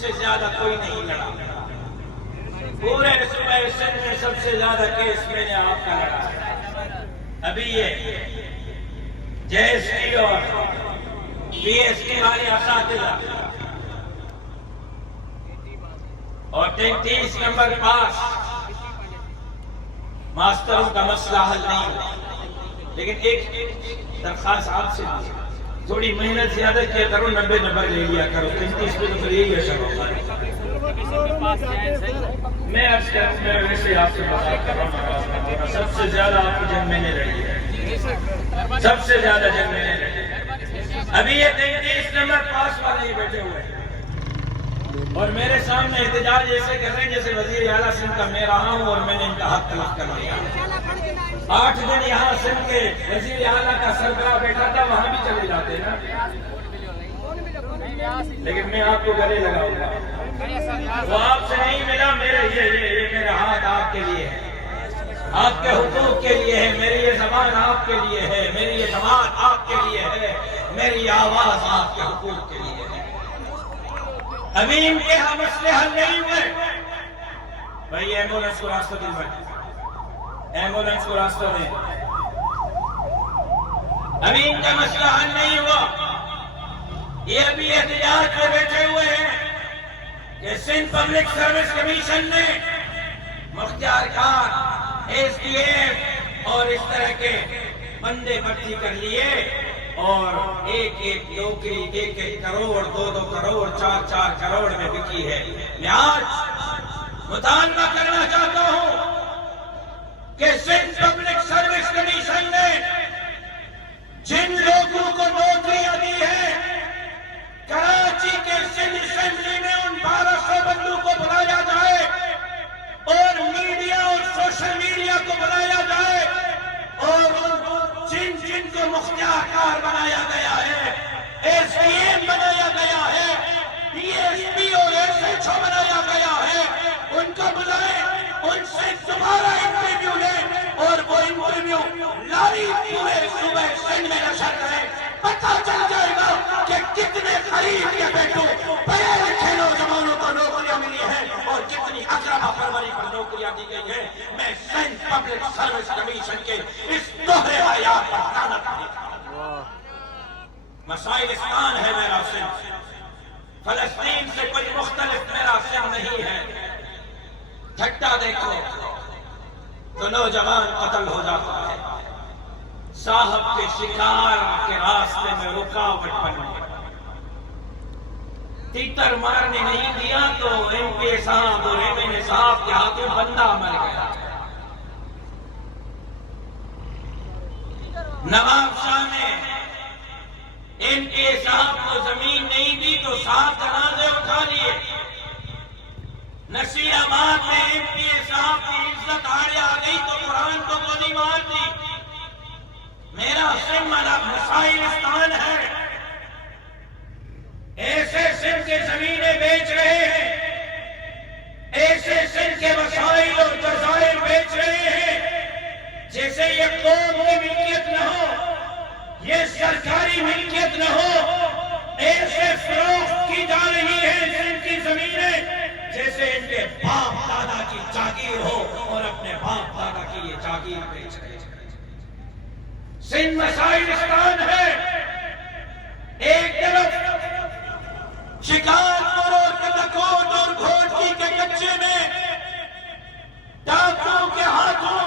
سے زیادہ کوئی نہیں لڑا. پورے صوبہ سندھ میں سب سے زیادہ کیس میں نے آپ کا لڑا ہے. ابھی یہ جے ایس ٹی اور پی ایس ٹی والے اساتذہ اور 33 نمبر پاس ماسٹروں کا مسئلہ حل نہیں ہوا. لیکن ایک درخواست آپ سے تھوڑی محنت زیادہ کیا کرو, 90 نمبر لے لیا کرو. 33 پہ تو پھر یہی ہے سب. میں ویسے آپ سے بات کر رہا ہوں, سب سے زیادہ آپ کی جنگ میں نے رہی ہے, سب سے زیادہ جنگ میں نے رہی ہے. ابھی یہ 33 نمبر پاس والے ہی بیٹھے ہوئے ہیں اور میرے سامنے احتجاج ایسے کر رہے ہیں جیسے وزیر اعلیٰ سندھ کا میں رہا ہوں اور میں نے ان کا حق تلف کر لیا. 8 دن یہاں سندھ کے وزیر اعلیٰ کا سربراہ بیٹھا تھا, وہاں بھی چلے جاتے نا. لیکن میں آپ کو گلے لگاؤں گا, وہ آپ سے نہیں ملا. یہ میرا ہاتھ آپ کے لیے ہے, آپ کے حقوق کے لیے ہے. میری یہ زبان آپ کے لیے ہے, میری یہ زبان آپ کے لیے ہے, میری آواز آپ کے حقوق کے لیے ہے. ابھی ان کے ہاں مسئلے حل نہیں ہوئے. بھائی ایمبولینس کو راستہ دلوائیں, ایمبولینس کو راستہ دیں. ابھی ان کا مسئلہ حل نہیں ہوا. یہ ابھی احتجاج پہ بیٹھے ہوئے ہیں کہ سندھ پبلک سروس کمیشن نے مختار خان, ایس ڈی ایف اور اس طرح کے بندے بھرتی کر لیے اور ایک نوکری 1 کروڑ 2 کروڑ 4 کروڑ میں بکی ہے. میں آج مطالبہ کرنا چاہتا ہوں کہ سندھ پبلک سروس کمیشن نے جن لوگوں کو نوکریاں دی ہے, کراچی کے سندھ اسمبلی میں ان 1200 بندوں کو بلایا جائے اور میڈیا اور سوشل میڈیا کو بلایا جائے اور جن کو مختار کار بنایا گیا ہے, ایس ڈی ایم بنایا گیا ہے, پی ایس پی اور ایس ایچ او بنایا گیا ہے, ان کو بلائیں, ان سے دوبارہ انٹرویو لیں اور وہ انٹرویو لاری پورے صوبہ سندھ میں نشر کریں. پتہ چل جائے گا کہ کتنے غریب کے بیٹوں پڑھے لکھے نوجوانوں کو نوکریاں ملی ہیں اور کتنی اکرمہ پروری پر نوکریاں دی گئی ہیں. میں سندھ پبلک سروس کمیشن کے اس دوہرے معیار پر لعنت کرتا ہوں. مسائلستان ہے میرا سندھ, فلسطین سے کوئی مختلف میرا سندھ نہیں ہے. جھٹا دیکھو تو نوجوان قتل ہو جاتا ہے, صاحب کے شکار کے راستے میں رکاوٹ بنی, تیتر مارنے نہیں دیا تو ایم پی صاحب اور ایم این اے صاحب کے ہاتھوں بندہ مر گیا. نواب شاہ نے ایم پی صاحب کو زمین نہیں دی تو 7 جنازے اٹھا لیے. نصیر آباد میں ایم پی صاحب کی عزت آڑے آ گئی تو قرآن کو گولی مار دی. میرا سندھ مسائلستان ہے. ایسے سندھ کے زمینیں بیچ رہے ہیں, ایسے سندھ کے وسائل اور جزائر بیچ رہے ہیں جیسے یہ قوم کی ملکیت نہ ہو, یہ سرکاری ملکیت نہ ہو. ایسے فروخت کی جا رہی ہے سندھ کی زمینیں جیسے ان کے باپ دادا کی جاگیر ہو اور اپنے باپ دادا کی یہ جاگیر بیچ رہے ہیں. سندھ مسائلستان ہے. ایک طرف شکارپور اور کٹکوٹ اور گھوٹکی کے کچے میں ڈاکوؤں کے ہاتھوں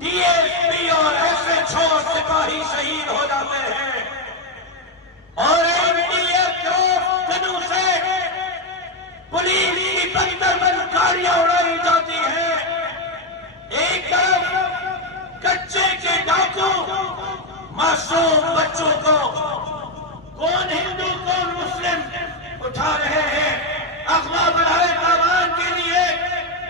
ڈی ایس پی اور ایس ایچ او سپاہی شہید ہو جاتے ہیں اور ایم ڈی ایف گنوں سے پولیس کی پتھر بند گاڑیاں اڑائی جاتی ہیں. ایک طرف کچے کے ڈاکو معصوم بچوں کو کون ہندو کون مسلم اٹھا رہے ہیں اغوا برائے تاوان کے لیے,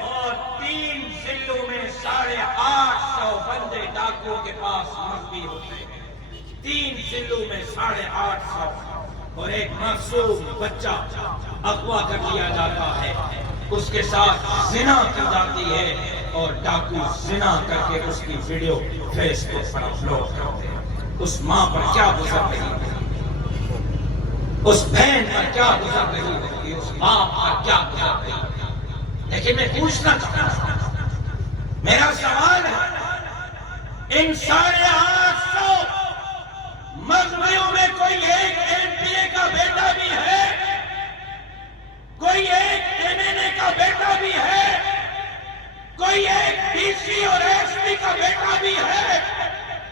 اور 3 ضلعوں میں 850 بندے ڈاکوؤں کے پاس مخفی ہوتے ہیں. 3 ضلعوں میں 850 اور ایک معصوم بچہ اغوا کر لیا جاتا ہے, اس کے ساتھ زنا کی جاتی ہے اور ڈاکو زنا کر کے اس کی ویڈیو فیس بک پر اپلوڈ کرتے ہیں. اس ماں پر کیا گزر رہی ہے, اس بہن پر کیا گزر رہی ہے, اس باپ کا کیا گزر گئی. لیکن میں پوچھنا چاہتا ہوں، میرا سوال ہے، ان ساڑھے 800 مغویوں میں کوئی ایک ایم پی اے کا بیٹا بھی ہے؟ کوئی ایک ایم این اے کا بیٹا بھی ہے؟ کوئی ایک ڈی سی اور ایس پی کا بیٹا بھی ہے؟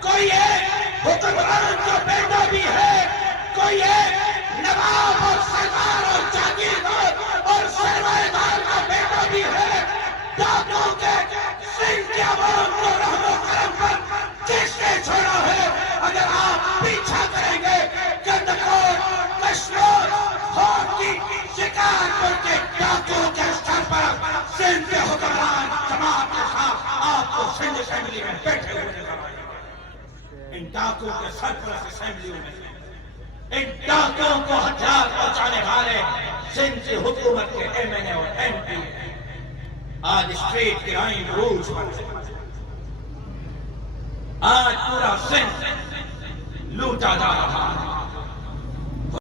کوئی ایک حکمران کا بیٹا بھی ہے؟ کوئی ایک نواب اور سردار اور جاگیردار اور سرمایہ دار کا بیٹا بھی ہے؟ ڈاکوں کے سندھ کے عوام کو رحم و کرم پر کس نے چھوڑا ہے؟ اگر آپ پیچھا کریں گے گندکوٹ کشمیر ہوٹ کی شکایت کر کے ڈاکوں کے سر پر سندھ کے حکمران جماعت کے ساتھ آپ کو سندھ اسمبلی میں بیٹھے ہوئے نظر آئیں گے. ان ڈاکوں کے سرپرست اسمبلیوں میں، ان ڈاکوں کو ہتھیار پہنچانے والے سندھ کی حکومت کے ایم این اے اور ایم پی آج اسٹریٹ کرائم روز پر، آج پورا سندھ لوٹا جا رہا ہے.